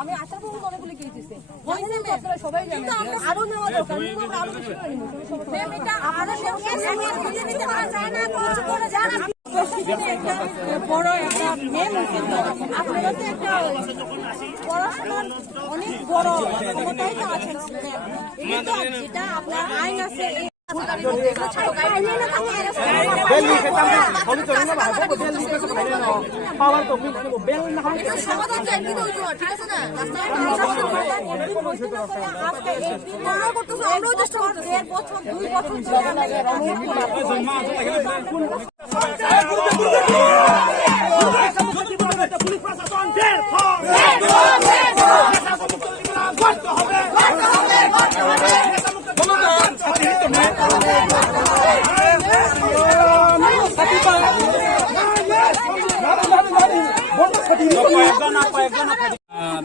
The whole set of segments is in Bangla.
আমি আশা করব অনেকগুলি কেটেছে সবাই জানে আরো নেওয়া দরকার বড় একটা মেম আপনারা তো একটা পড়াশোনার অনেক বড় ক্ষমতায় তো আছেন কিন্তু যেটা আপনার আইন আছে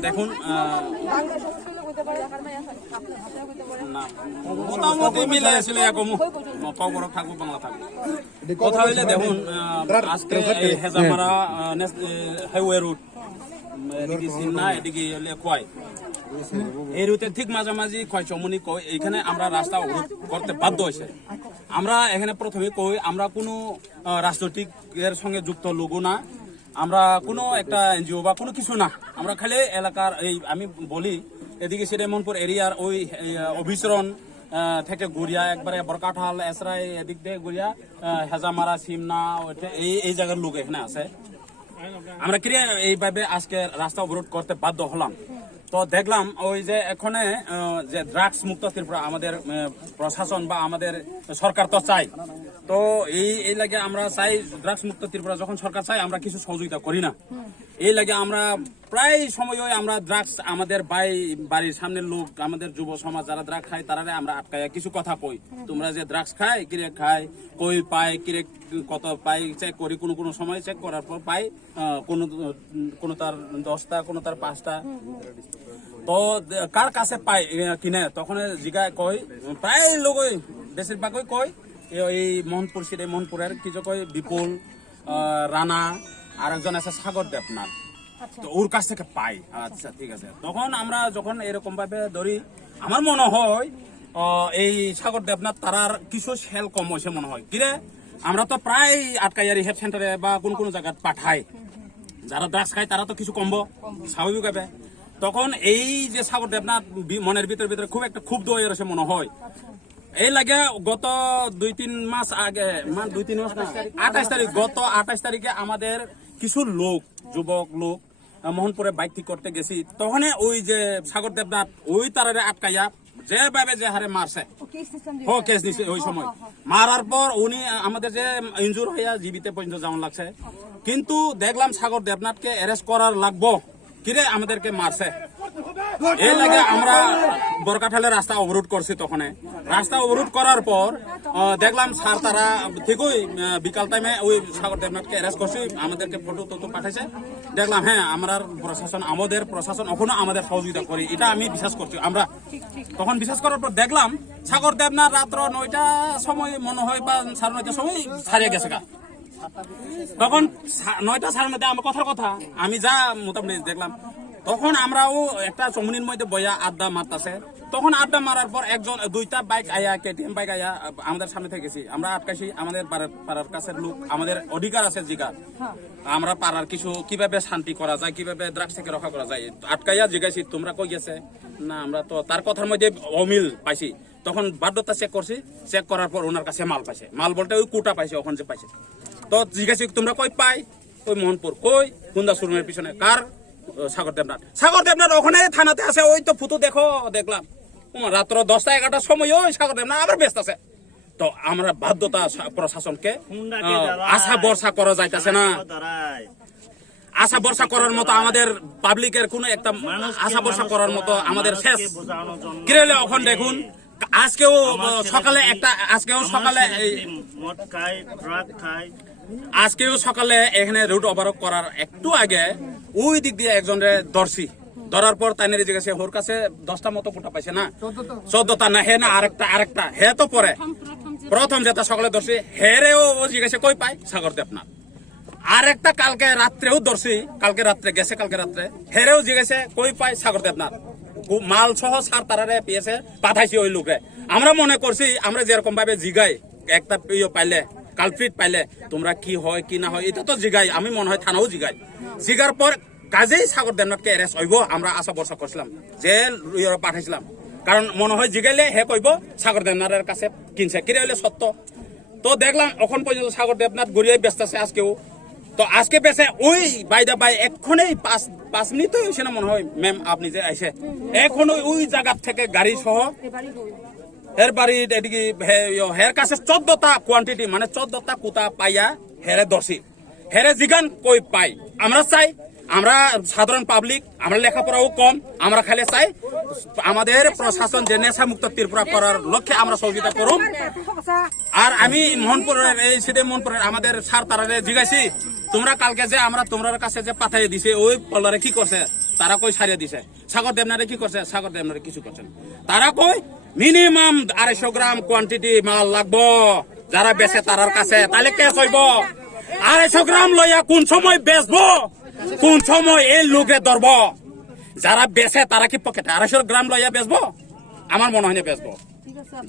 দেখুন মোটামুটি মিলে আসলে খবর থাকবো বাংলা থাকবো কথা হইলে দেখুন আজকে এই হেজামারা হাইওয়ে রুট এদিকে সিন্না এদিকে কয় এই রুটের ঠিক মাঝামাঝি কয় চমনি কয় এইখানে আমরা রাস্তা অবরোধ করতে বাধ্য হয়েছে। আমরা এখানে প্রথমে কই আমরা কোনো রাজনৈতিক এর সঙ্গে যুক্ত লোক না, আমরা কোনো একটা এনজিও বা কোনো কিছু না, আমরা খালি এলাকার এই আমি বলি এদিকে শ্রীরামপুর এরিয়ার ওই অভিসরণ থেকে গড়িয়া একবারে বরকাঠাল এসরাই এদিক দিয়ে গড়িয়া হেজামারা সিমনা এই জায়গার লোক এখানে আছে। আমরা কি এইভাবে আজকে রাস্তা অবরোধ করতে বাধ্য হলাম। তো দেখলাম ওই যে এখানে যে ড্রাগস মুক্ত ত্রিপুরা আমাদের প্রশাসন বা আমাদের সরকার তো চাই, তো এই লাগে আমরা চাই ড্রাগস মুক্ত ত্রিপুরা যখন সরকার চাই আমরা কিছু সহযোগিতা করি না। এই লাগে আমরা প্রায় সময় আমরা ড্রাগস আমাদের বাড়ির সামনের লোক আমাদের যুব সমাজ যারা ড্রাগস খায় তারা আমরা আটকায় কিছু কথা কই, তোমরা যে ড্রাগস খায় কিরে খায় কই পায় কিরে কত পাই চেক করি, কোনো সময় চেক করার পর পাই কোনো তার 10টা কোনো তার 5টা, তো কার কাছে পাই কিনে তখন জিগায় কই প্রায় লোকই বেশিরভাগই কই এই মোহনপুর সিটে মোহনপুরের কিছু কই বিপুল রানা আর একজন আছে সাগর দেবনাথ, তো ওর কাছ থেকে পাই। আচ্ছা ঠিক আছে, তখন আমরা যখন এরকম ভাবে ধরি আমার মনে হয় এই সাগর দেবনাথ তারার কিছু সেল কম হয়েছে মনে হয়। কিরে আমরা তো প্রায় আটকাইয়ারি হেলথ সেন্টারে বা কোন জায়গায় পাঠাই, যারা ড্রাগস খায় তারা তো কিছু কমবো স্বাভাবিক হবে। তখন এই যে সাগর দেবনাথ মনের ভিতরে খুব একটা ক্ষুব্ধ হয়ে রয়েছে মনে হয়। এই লাগে গত 2-3 মাস আগে 2-3 মাস 28 তারিখ গত 28 তারিখে আমাদের কিছু লোক যুবক লোক মোহনপুরে বাইক ঠিক করতে গেছি, তখন ওই যে সাগর দেবনাথ ওই তারারে আটকাইয়া যেভাবে যে হারে মারছে কেস দিছে ওই সময় মারার পর উনি আমাদের যে ইনজুর হইয়া জীবিত পর্যন্ত যেমন লাগছে, কিন্তু দেখলাম সাগর দেবনাথকে অ্যারেস্ট করার লাগবো কিরে আমাদেরকে মারছে। এই লাগে আমরা বরকাঠালে রাস্তা অবরোধ করছি। তখন রাস্তা অবরোধ করার পর দেখলাম স্যার তারা ঠিকই বিকাল টাইমে ওই সাগর দেবনাথকে অ্যারেস্ট করছি, আমাদেরকে ফটো পাঠাইছে। দেখলাম হ্যাঁ আমাদের প্রশাসন এখনো আমাদের সহযোগিতা করি, এটা আমি বিশ্বাস করছি। আমরা তখন বিশ্বাস করার পর দেখলাম সাগর দেবনাথ রাত্র 9টার সময় মনে হয় বা 9:30টার সময় ছাড়িয়ে গেছে গা। তখন 9টা 9:30 আমার কথার কথা আমি যা মোটামুটি দেখলাম, তখন আমরাও একটা চমুনির মধ্যে বইয়া আড্ডা মারতেছে। তখন আড্ডা মারার পর 2টা বাইক আয়া কেটিএম বাইক আয়া আমাদের সামনে থেকে গেছি, আমরা আটকাইছি। আমাদের পাড়ার কাছের লোক আমাদের অধিকার আছে জিগার, আমরা পাড়ার কিছু কিভাবে শান্তি করা যায় কিভাবে ড্রাগস থেকে রক্ষা করা যায় আটকাইয়া জিগাইছি তোমরা কই গেছে না, আমরা তো তার কথার মধ্যে অমিল পাইছি। তখন বাধ্যতা চেক করছি, চেক করার পর ওনার কাছে মাল পাইছে, মাল বলতে ওই কোটা পাইছে ওখানে যে পাইছে। তো জিজ্ঞাসি তোমরা কই পাই, ওই মোহনপুর কই কুন্দা শোরুমের পিছনে কার সাগর দেবনাথ ওখানে থানাতে আছে, ওই তো ফুটো দেখো দেখলাম রাত্র 10টা 11টার সময় ওই সাগর দেবনাথ আবার ব্যস্ত আছে। তো আমরা বাধ্যতা প্রশাসনকে আশা ভরসা করা যাইতেছে না। আশা ভরসা করার মতো আমাদের পাবলিকের কোনো একটা আশা ভরসা করার মতো আমাদের শেষ কিরেলে এখন দেখুন আজকেও সকালে এখানে রুট ওভারক করার একটু আগে ওই দিক দিয়ে একজনের ধরার পর তাই জিজ্ঞাসা ওর কাছে 10টা মতো ফুটা পাইছে না 14টা না হে না আরেকটা হে তো পরে প্রথম যেটা সকালে ধরছি হেরেও জিজ্ঞাসা কই পাই সাগর দেবনাথ আরেকটা কালকে রাত্রেও ধরছি কালকে রাত্রে হেরেও জিজ্ঞাসা কই পাই সাগর দেবনাথ মাল সহ সার তারারে পেয়েছে পাঠাইছি ওই লোকে আমরা মনে করছি আমরা যেরকম ভাবে জিগাই একটা পাইলে কালপ্রিট পাইলে তোমরা কি হয় কি না হয় এটা তো জিগাই আমি মনে হয় থানাও জিগার পর কাজেই সাগর দেবনাথকে অ্যারেস্ট হইব আমরা আশা ভরসা করছিলাম যে পাঠাইছিলাম কারণ মনে হয় জিগাইলে হে কইব সাগর দেবনাথের কাছে কিনছে কিরে হইলে সত্য তো দেখলাম এখন পর্যন্ত সাগর দেবনাথ গড়িয়ে ব্যস্ত আছে আজকেও তো আজকে বেসে ওই বাইদা বাই এখনই 5 মিনিট হয়েছে না মনে হয় ম্যাম আপনি যে আইসে এখন ওই জায়গা থেকে গাড়ি সহ হের বাড়ি এদিকে হের কাছে 14টা কোয়ান্টিটি মানে 14টা কুতা পাইয়া হেরে দর্শি হেরে জিগান কই পাই আমরা চাই আমরা সাধারণ পাবলিক আমরা লেখাপড়াও কম আমরা খালি চাই আমাদের প্রশাসন যে নেশা মুক্ত ত্রিপুরা করার লক্ষ্যে আমরা সহযোগিতা করুন আর আমি মোহনপুরের এই সিধে মোহনপুরের আমাদের স্যার তারারে জিজ্ঞাসি তোমরা কালকে যে আমরা তোমার কাছে যে পাঠাই দিছে ওই পল্লারে কি করছে তারা কই সারিয়ে দিছে সাগর দেবনারে কি করছে সাগর দেবনারে কিছু করছেন তারা কই মিনিমাম 250 গ্রাম কোয়ান্টিটি মাল লাগবো যারা বেচে তারার কাছে তাহলে কেস হইব 250 গ্রাম লইয়া কোন সময় বেচবো কোন সময় এই লোকে ধরব যারা বেচে তারা কি পকেটে 250 গ্রাম লইয়া বেচবো আমার মনে হয় না বেচবো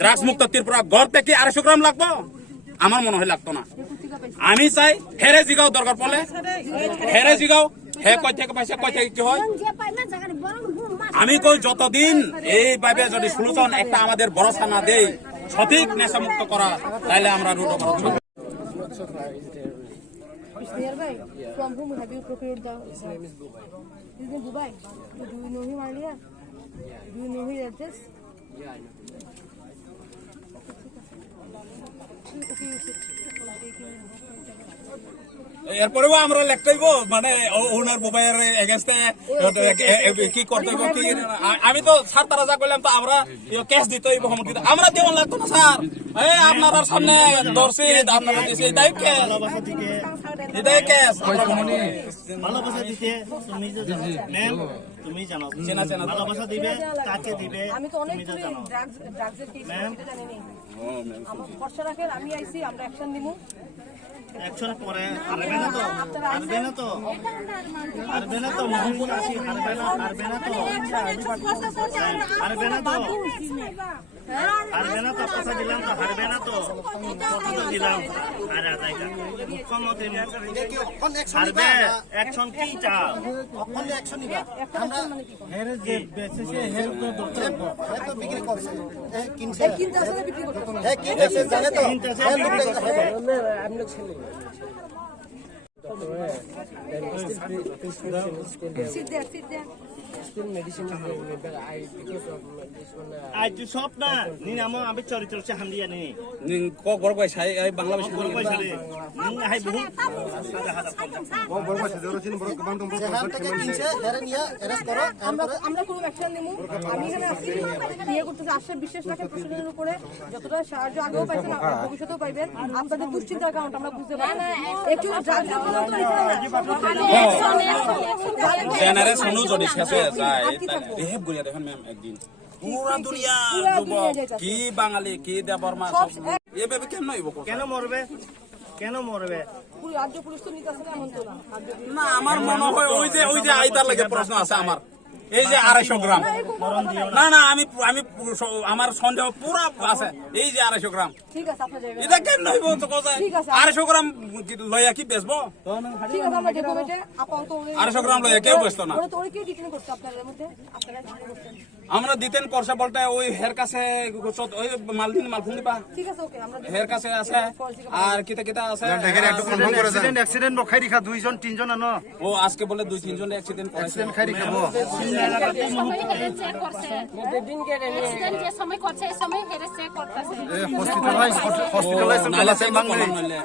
ড্রাগস মুক্ত ত্রিপুরা গড় থেকে 250 গ্রাম লাগবো আমার মনে হয় লাগতো না আমি চাই হেরে জিগাও দরকার পড়লে হেরে জিগাও হে কই থেকে পাইছে কই থেকে কি হয় আমি কই যতদিন এইভাবে যদি সলিউশন একটা আমাদের ভরসা না দেই সঠিক নেশা মুক্ত করা তাহলে আমরা রুট অবরোধ Nearby, from whom have you procured the? His name is Dubai. His name is Dubai. Do you know him earlier? Do you know his address? Yeah, I know. Okay, you sit. এরপরেও আমরা লেখতেইব মানে ওনার মোবাইলের এগেইনস্টে কি করতে হইব কি আমি তো স্যার তারা যা কইলাম তো আমরা ক্যাশ দিতে হইব হুমকি আমরা দেওয়া লাগতো না স্যার এই আপনাদের সামনে দর্শি আপনারা দিছে এটাই ক্যাশ এটাই ক্যাশ ভালোবাসা দিতে তুমি যে ম্যাম তুমি জানো চেনা ভালোবাসা দিবে কাকে দিবে আমি তো অনেক ড্রাগসের কেস জানি না আমার খরচা রাখেন আমি আইছি আমরা অ্যাকশন নিমু অ্যাকশন পরে পারবে না তো মহিলা আছে পারবে না তো কথা দিলাম তো হারবে না তো কথা দিলাম আর আদায়টা মুখ্যমন্ত্রী হারবে অ্যাকশন কি চাও অকল অ্যাকশন নিবা আমরা হেরে যে বেচেছে হেল তো ডক্টর হে তো বিক্রি করছে হে কিনছে আসলে বিক্রি করতে হে কিনছে জানে তো হে লোক আমি লোক ছেলে sit there Still medicine is there, but because of this one. আজ সব না নিন আমো আমি চরিত্র সে হামদিয়া নি নিন ক গড় কইছাই এই বাংলাদেশ বড় পয়সা রে নিন হাই বহু যেখান থেকে কিনছে হেরে নিয়ে অ্যারেস্ট করো আমরা কোনো অ্যাকশন নিমু আমি এখানে আসছি বিয়ে করতেছি আশ্বাস বিশ্বাস রাখে প্রশাসনের উপরে যতটা সাহায্য আগেও পাইছেন আপনারা ভবিষ্যতেও পাইবেন আপনাদের দুশ্চিন্তার কারণ আমরা বুঝতে পারি একটু ড্রাগসের কোনো তো জেনারেশনও যদি শেষ হয়ে যায় রেহেব গড়িয়া দেখেন ম্যাম একদিন পুরা দুনিয়া যুবক কি বাঙালি কি দেববর্মা এভাবে কেন হইব কেন মরবে রাজ্য পুলিশ তো নিতে আসে না এমন তো না আমার মনে হয় ওই যে আইতার লাগে প্রশ্ন আছে আমার এই যে 250 গ্রাম না আমি আমার সন্দেহ পুরা আছে এই যে 250 গ্রাম ঠিক আছে আপনার জায়গা এটা কেন হইব তো কোথায় 250 গ্রাম লইয়া কি বেচবো ঠিক আছে আমরা দেখব এটা আপাতত 250 গ্রাম লইয়া কেউ বেচতো না ওরা তো ওরা কি ডিটেইন করতে আপনাদের মধ্যে আপনারা কি করছেন আমরা দিতেন করছে বলতে ওই হের কাছে ওই মালফুন দিবা ঠিক আছে ওকে আমরা হের কাছে আছে আর কিতা কিতা আছে এক্সিডেন্ট নখাই রিখা 2 জন 3 জন আনো ও আজকে বলে 2-3 জন অ্যাক্সিডেন্ট করেছে এক্সিডেন্ট খাই রিখা বো সময় হেরে চেক করছে অ্যাক্সিডেন্ট যে সময় করছে এই সময় হেরে চেক করতেছে হসপিটালাইজ নালে